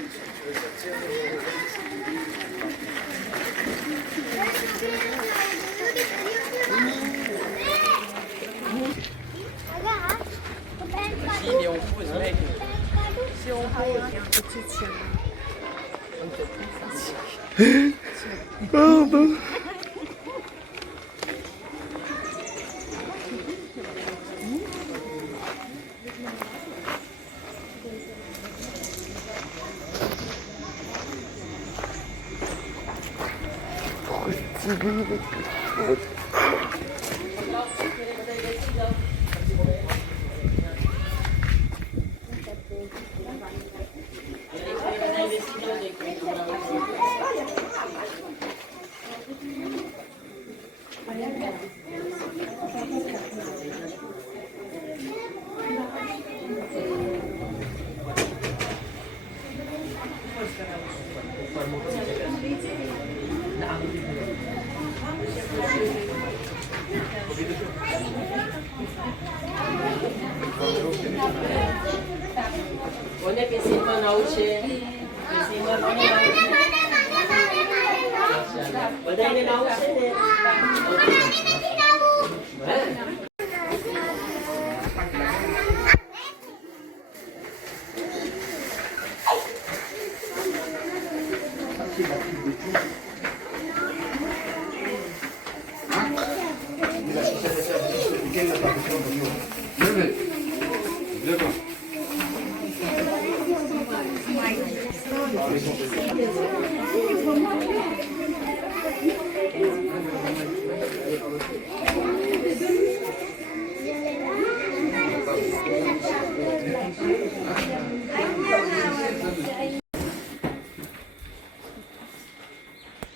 Si on pose, mec. Si on pose. Pardon. કોને કેસીમાં આવું છે? કેસીમાં કોને આવું છે? બધાને આવું છે ને?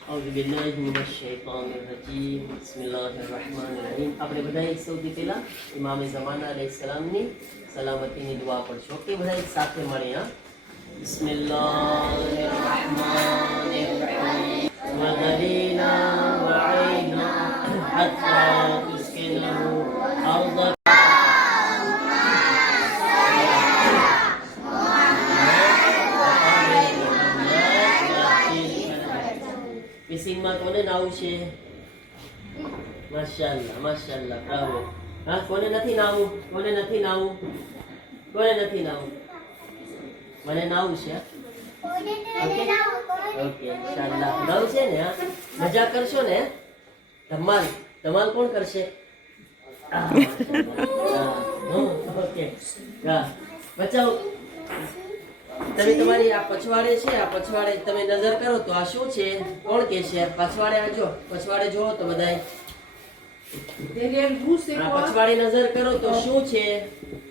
أعوذ بالله من الشيطان الرجيم بسم الله الرحمن الرحيم આપણે બધાએ સૌથી પહેલા ઇમામ ઝમાના અલૈહિસ્સલામની સલામતીની દુઆ પડશું ઓકે બધાએ સાથે મળીને બિસ્મિલ્લાહિર રહમાનિર રહીમ વદરીના વዐઈના હત્તા તુસ્કિનહુ અરض માં કોને નાવું છે? માશાઅલ્લાહ માશાઅલ્લાહ બ્રાવો. હા કોને નથી નાવું? કોને નથી નાવું? કોને નથી નાવું? મને નાવું છે. ઓકે ઇન્શાઅલ્લાહ નાવું છે ને? હા મજા કરશો ને? ધમાલ ધમાલ કોણ કરશે? ઓકે હા બચાવ તમે તમારી આ પછવાડે છે આ પછવાડે તમે નજર કરો તો આ શું છે? કોણ કે છે? પછવાડે આજો પછવાડે જોવો તો બધાય પછવાડે નજર કરો તો શું છે?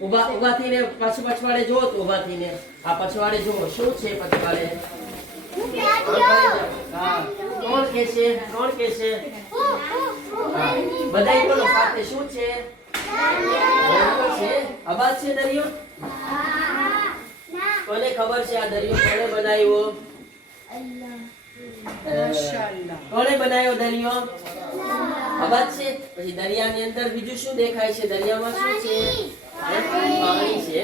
ઊભા થઈને પછવાડે જોવો તો ઊભા થઈને આ પછવાડે જોવો શું છે? પછવાડે કોણ કે છે? કોણ કે છે? બધાય બોલો સાથે શું છે? દરિયો છે. અવાજ છે દરિયો? કોને ખબર છે આ દરિયો કોને બનાવ્યો? કોને બનાવ્યો દરિયો? અવાજ છે. પછી દરિયાની અંદર બીજું શું દેખાય છે? દરિયામાં શું છે? પાણી છે.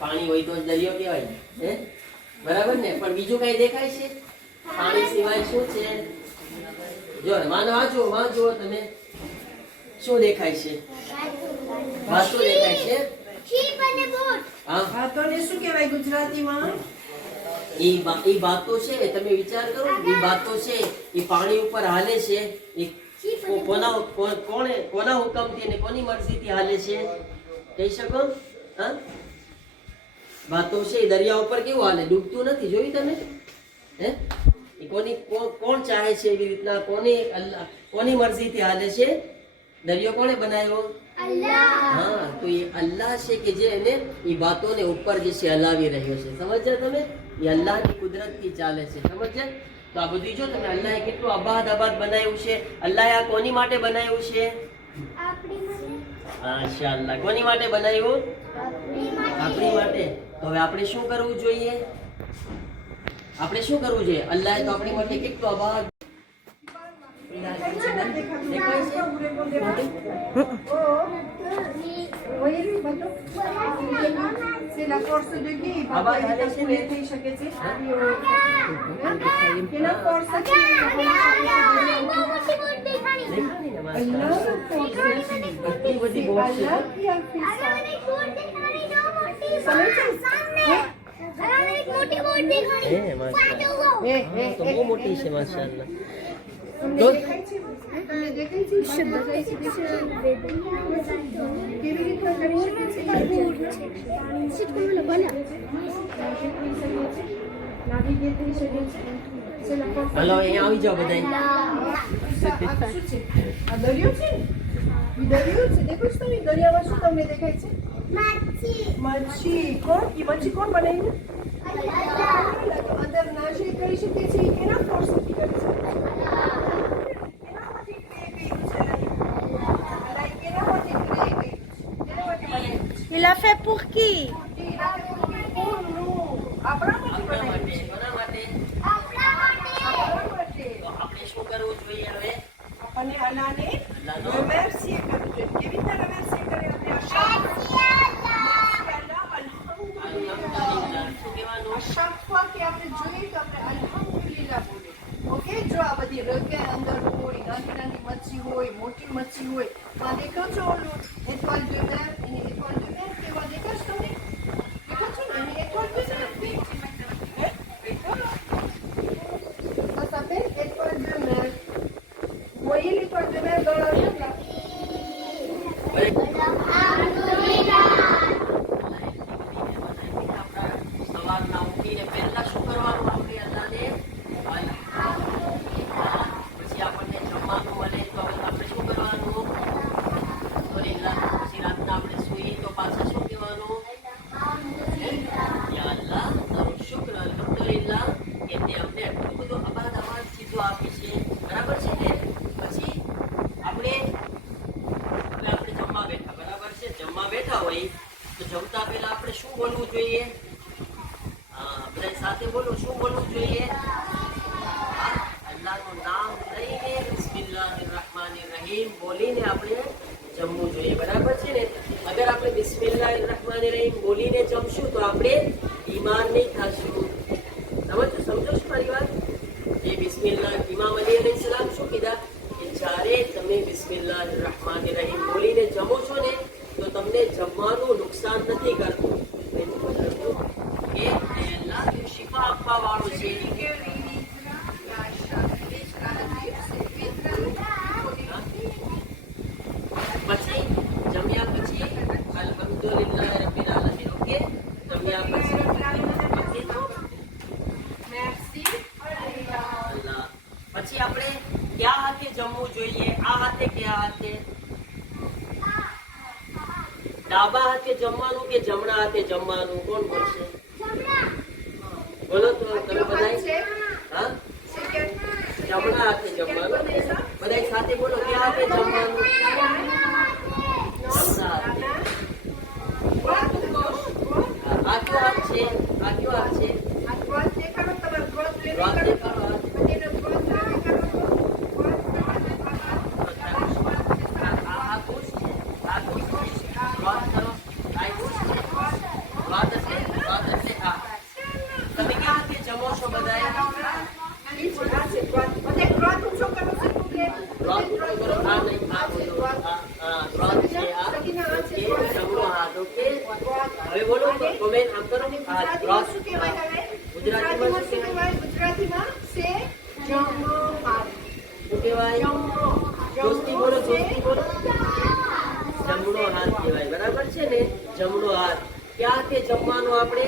પાણી હોય તો જ દરિયો કહેવાય હે બરાબર ને? પણ બીજું કઈ દેખાય છે? પાણી સિવાય શું છે? જો વાંચો તમે શું દેખાય છે? વાતો દેખાય છે. શું કહેવાય ગુજરાતીમાં? ઈ બાતો છે તમે વિચાર કરો ઈ બાતો છે ઈ પાણી ઉપર હાલે છે કોના હુકમથી અને કોની મરજીથી હાલે છે કહી શકો? હા બાતો છે દરિયા ઉપર કેવું હાલે? ડૂબતું નથી જોયું તમે? હે કોણ ચાહે છે એવી રીતના કોની મરજીથી હાલે છે? દરિયો કોણે બનાવ્યો? हाँ तो ये अल्लाह से कि जे ने ये बातों ने ऊपर जैसे हलावी રહ્યો છે સમજ્યા તમે? ये अल्लाह की कुदरत થી ચાલે છે સમજ્યા? તો આ બધું જો તમે અલ્લાહે કેટલું આબાદ બનાવ્યું છે. અલ્લાહે આ કોની માટે બનાવ્યું છે? આપણી માટે. માશાઅલ્લાહ કોની માટે બનાવ્યું? આપણી માટે. તો હવે આપણે શું કરવું જોઈએ? આપણે શું કરવું જોઈએ? અલ્લાહે તો આપણી માટે કેટલું આબાદ C'est la force de Guy. Papa, il a été chaque été. C'est la force de Guy. એટલી બધી બોટ છે તો બહુ મોટી છે માશાઅલ્લાહ તો હલો અહીંયા આવી જાઓ બધા આ દરિયો છે ઈ દરિયો છે દેખો છો તમે દરિયામાં શું તમને દેખાય છે મચ્છી કોણ ઈ મચ્છી કોણ બનાવી અંદર નાશી કરી શકે છે ઈ કેના ફોર્સથી કરી શકે Il a fait pour qui? આપણા માટે તો આપણે શું કરવું જોઈએ હવે આપણને અલ્લાહને remercier કરવું જોઈએ કેવી રીતે remercier કરે આપણે અલ્હમ્દુલિલ્લાહ શું કહેવાનું chaque fois કે આપણે જોઈએ તો આપણે અલ્હમ્દુલિલ્લાહ બોલે ઓકે જો આ બધી રકે અંદર હોય નાની નાની મચ્છી હોય મોટી મચ્છી હોય તો આ દેખો છો ઓલું étoile de mer એની étoile de mer કેવા દેખાશ તમને દેખો છો ને એની étoile de mer ça s'appelle étoile de mer vous voyez l'étoile de mer dans la mer là સવારના ઉઠીને પહેલા શું કરવાનું આપણે અલ્લાહને પછી આપણને જમવાનું મળે તો આપણે શું કરવાનું પછી રાતના આપણે સૂઈએ તો પાછા શું કહેવાનું યા અલ્લાહ તારું શુક્ર અલ્હમ્દુલિલ્લાહ કે તે અમને એટલું બધું અબાદ ચીજો આપી છે બરાબર છે ને પછી આપણે જમવા બેઠા બરાબર છે જમવા બેઠા હોય તો જમતા પહેલા આપણે શું બોલવું જોઈએ બધા સાથે બોલો શું બોલવું જોઈએ અલ્લાહનું નામ લઈને બિસ્મિલ્લાહિર રહેમાનિર રહીમ બોલીને આપણે જમવું જોઈએ બરાબર છે ને અગર આપણે બિસ્મિલ્લાહિર રહેમાનિર રહીમ બોલીને જમશું તો આપણે બીમાર નહીં થશું સમજો છો મારી વાત એ બિસ્મિલ્લાહ ઇમામ અલી અલૈહિસ્સલામ શું કીધા કે જ્યારે તમે બિસ્મિલ્લાહિર રહેમાનિર રહીમ બોલીને જમો છો ને તો તમને જમવાનું નુકસાન નથી કરતું કે અલ્લાહ શિફા આપવા વાળું છે પછી જમ્યા પછી અલ્હમ્દુલિલ્લાહ રબ્બિલ આલમીન ઓકે જમ્યા પછી પછી આપણે કયા હાથે જમવું જોઈએ આ હાથે કે આ હાથે ડાબા હાથે જમવાનું કે જમણા હાથે જમવાનું કોણ બોલશે બોલો તો તમે બધાય હા જમણા હાથે જમવાનું બધાય સાથે બોલો કયા હાથે જમવાનું જમણા હાથે આ કયો હાથ છે આ કયો હાથ છે droite દેખાડો તમારો droite રાત દેખાડો હાથ હવે બોલો કોમેન્ટ આમ કરો શું કહેવાય હવે ગુજરાતીમાં શું કહેવાય ગુજરાતીમાં છે જમણો હાથ શું કહેવાય દોસ્તી બોલો જમણો હાથ કહેવાય બરાબર છે ને જમણો હાથ ક્યાં તે જમવાનું આપણે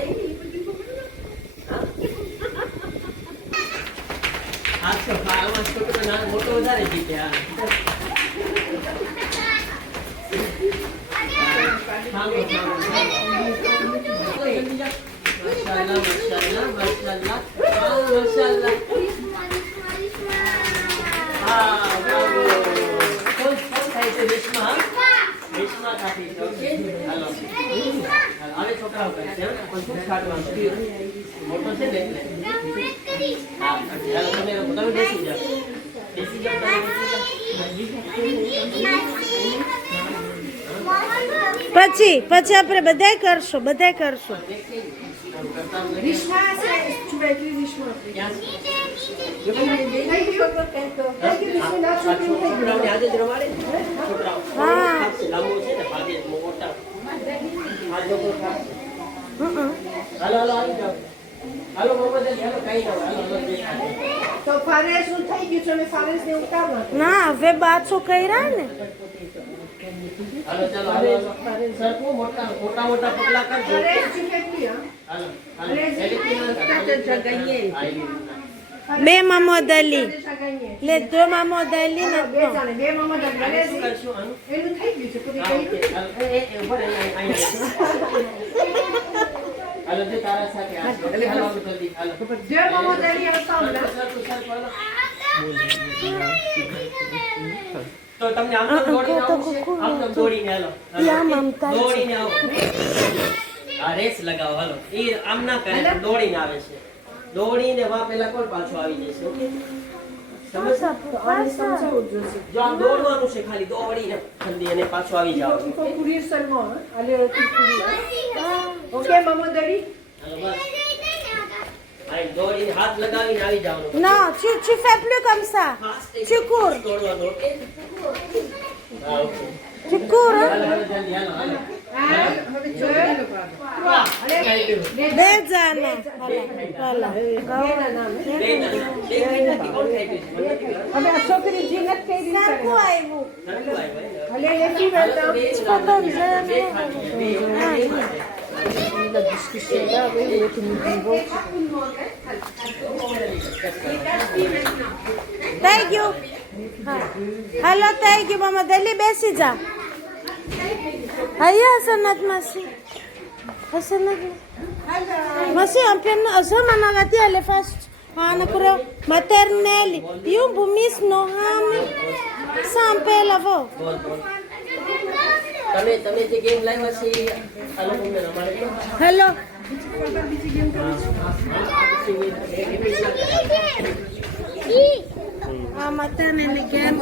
હાથ તો આમાં છોકરો મોટો વધારે જીતે છોકરાઓ કરે છે મોટો છે ને એટલે તમે બેસી જાઓ બેસી જાઓ તમે, પછી આપણે બધાય કરશું વિશ્વા છે ચુબેટલી વિશ્વા ક્યાં છે? થઈ ગયો તો કહેતો થઈ ગયું વિશ્વા ના છોકરી થઈ ગયું છોકરાઓને આજે જ રમાડે ને? છોકરાઓ. હા. લાંબુ છે ને, ભાગે મોટા. આ લોકો ખાશે. હમ. હાલો આવી જાઓ. હાલો મોહમ્મદ અલી, હાલો કઈ ના હોય. હાલો તો ફારેસ નું થઈ ગયું છે, અમે ફારેસ ને ઉતારવા ના હવે બાછો કર્યા ને ચાલો સરખું મોટા પગલા કરજો. ફારેસ ચુબેટલી હાલો ફારેસ બે મોહમ્મદ અલી સગાઈએ લે દો મોહમ્મદ અલી ને બે જાણે બે મામા શું ફારેસ કરશું આનું? એનું થઈ ગયું છે કોઈ હા, કહી ઓકે. હાલો, ઉભો રહે, અહીંયા. હાલો જે તારા સાથે આ છે. હાલો જલ્દી હાલો. જે મામા દલી આવતા સરખું, હાલો. તો તમને આમ તો દોડીને આવું છે? આમ તો દોડીને હાલો. આમ આમતા છે. દોડીને આવો. આ રેસ લગાવો હાલો. એ આમ ના કરે, પણ દોડીને આવે છે. દોડીને વા પેલા કોણ પાછો આવી જશે, ઓકે? જો આમ દોડવાનું છે, ખાલી દોડીને જલ્દી અને પાછો આવી જાવ. તો કુરિયર સરમાં આલે ઓકે મામા દલી હાલો બસ. આ દોડીને હાથ લગાવીને આવી જવાનું. Non, tu fais plus comme ça. Tu cours. દોડવાનું, ઓકે? હા, ઓકે. Tu cours, hein? હાલો જલ્દી હાલો. હવે જોઈ લો બાબા બે જાને. voilà. બે નથી, કોણ ખાઈ ગયું છે? મને નથી ખબર. હવે આ છોકરી જીનત કઈ રીતે સરખું આવ્યું. સરખું આવ્યું, હે? અલે એથી હાલો તો વેતા બે જ પતંગ બે ખાધી, બે માટે. થઈ ગયું હા હાલો થઈ ગયું મોહમ્મદ અલી બેસી જા અહીંયા હસનત માસી હસનત માસી ampia azama nagatia le fast ana kuro maternelle io bumis no hami sampela vo બોલ, બોલ. તમે જે ગેમ લાવ્યા છે એ આ લોકોને રમાડે. hello maternelle game